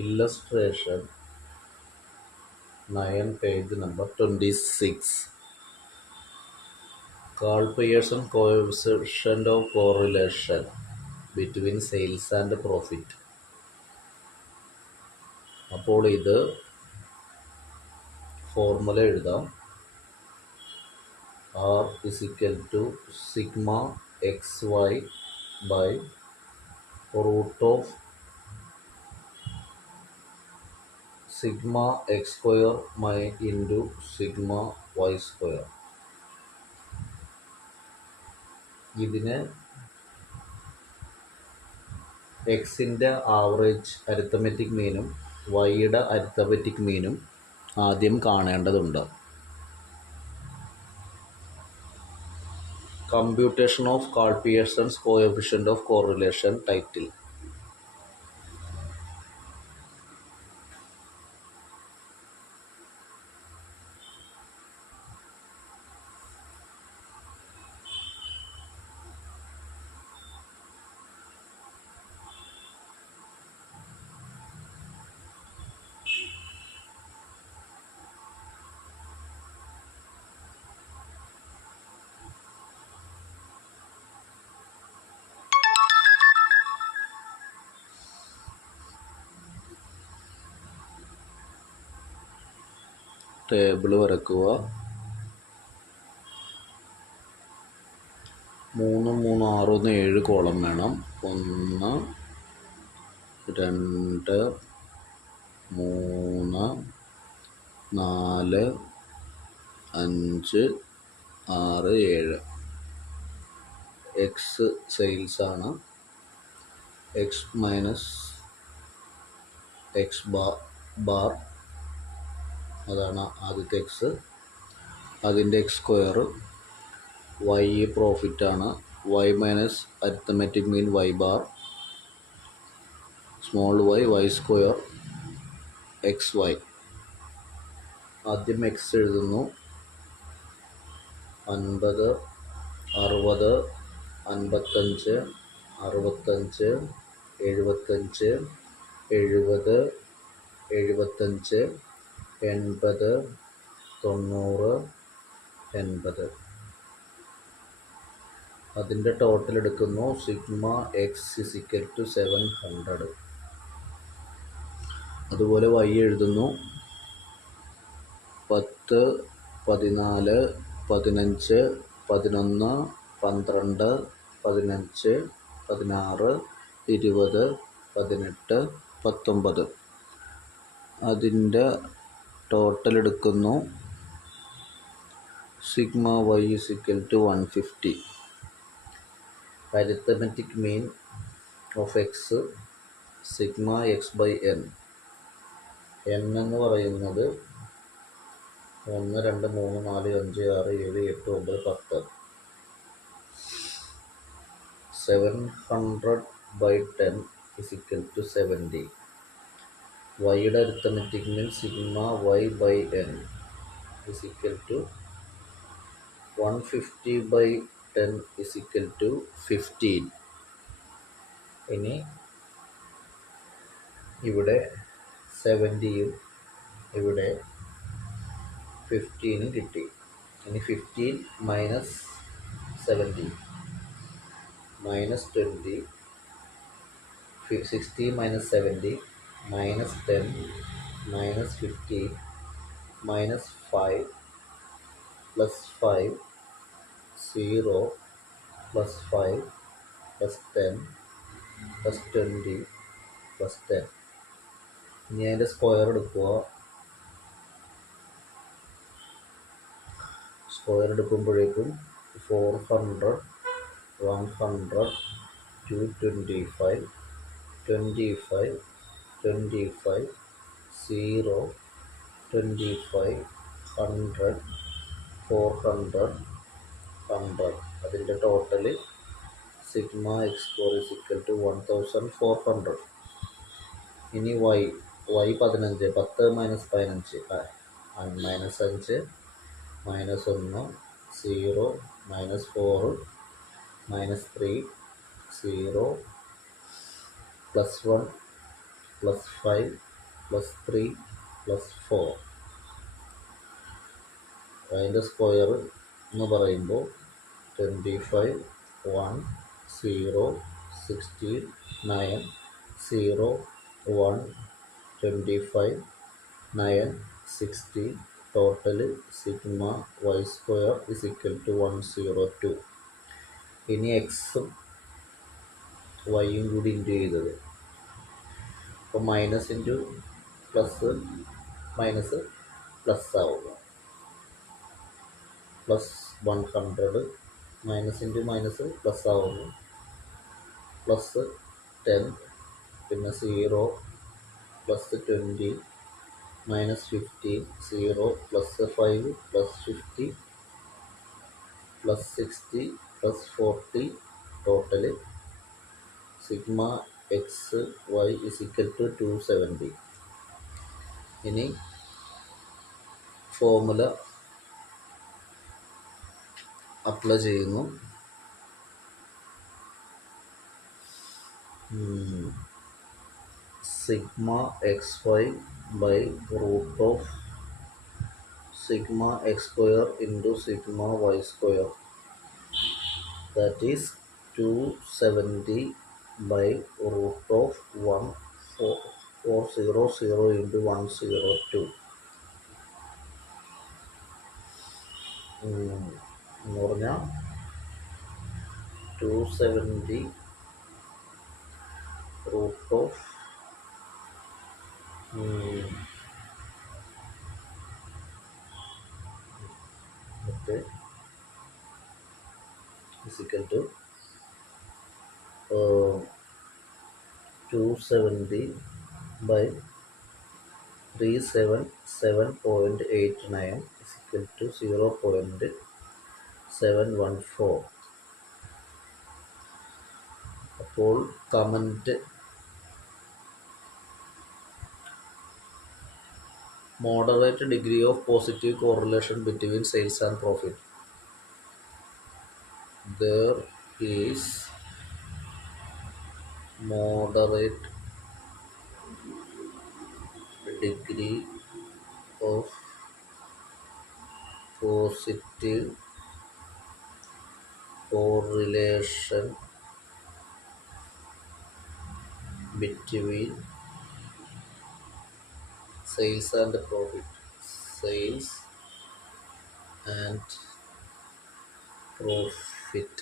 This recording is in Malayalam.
Illustration 9, page number 26. Carl Pearson coefficient of correlation between sales and profit. അപ്പോൾ ഇത് ഫോർമുല എഴുതാം. R is equal to sigma xy by root of sigma x square into sigma y square. ഇതിന് എക്സിൻ്റെ ആവറേജ് അരിത്തമെറ്റിക് മീനും വൈയുടെ അരിത്തമെറ്റിക് മീനും ആദ്യം കാണേണ്ടതുണ്ട്. Computation of Karl Pearson's coefficient of correlation title. Table വരക്കുക. 3, 3, 6, 7 കോളം വേണം. 1, 2, 3, 4, 5, 6, 7. എക്സ് സെയിൽസ് ആണ്. എക്സ് മൈനസ് എക്സ് ബാർ അതാണ് ആദ്യത്തെ എക്സ്. അതിൻ്റെ എക്സ് സ്ക്വയർ. വൈ പ്രോഫിറ്റാണ്. Y minus arithmetic mean Y bar small Y square X Y. ആദ്യം എക്സ് എഴുതുന്നു. 50, 60, 55, 65, 75, 70, 75, 80, 90, 80. അതിൻ്റെ ടോട്ടൽ എടുക്കുന്നു. Sigma X is equal to 700. അതുപോലെ വൈ എഴുതുന്നു. 10, 14, 15, 11, 12, 15, 16, 20, 18, 19. അതിൻ്റെ ടോട്ടൽ എടുക്കുന്നു. Sigma Y is equal to 150. Arithmetic mean of X sigma X by N. N എന്ന് പറയുന്നത് 1, 2, 3, 4, 5, 6, 7, 8, 9, 10. 700 by 10 is equal to 70. വൈയുടെ arithmetic mean sigma Y by N is equal to 150 by 10 is equal to 15. ഇനി ഇവിടെ 70യും ഇവിടെ 15 കിട്ടി. ഇനി 15 minus 70 minus 20, 60 minus 70 minus 10 minus 15 minus 5 plus 5 0 plus 5 plus 10 plus 20 plus 10. ഇനി അതിൻ്റെ സ്ക്വയർ എടുക്കുക. സ്ക്വയർ എടുക്കുമ്പോഴേക്കും 400, 100, 225, 25, 25, 0, 25, 100, 400, 100. അതിൻ്റെ total sigma X square is equal to 1400. ഇനി Y 15, 10 minus 15, minus 5, minus 1, 0, minus 4, minus 3, 0, plus 1, +5 +3 +4. അതിൻ്റെ സ്ക്വയർ എന്ന് പറയുമ്പോൾ 25 1 0 16 9 0 1 25 9 16. Total sigma Y square is equal to 102. ഇനി എക്സും വൈയും കൂടി ഇൻറ്റു ചെയ്തത്, അപ്പോൾ minus into plus minus plus ആവുക, +100 മൈനസ് ഇൻറ്റു മൈനസ് പ്ലസ് ആവുന്നു, +10 പിന്നെ 0 +20 -15 0 +5 +50 +60 +40. Total sigma X Y is equal to 270. ഇനി ഫോർമുല അപ്ലൈ ചെയ്യുന്നു. Sigma X Y by root of sigma X square into sigma Y square, that is 270 by root of 1400 into 102 എന്ന് പറഞ്ഞാൽ 270 root of is equal to 270 by 377.89 is equal to 0.714. അപ്പോൾ comment moderate degree of positive correlation between sales and profit. There is moderate degree of positive correlation between sales and profit. Sales and profit.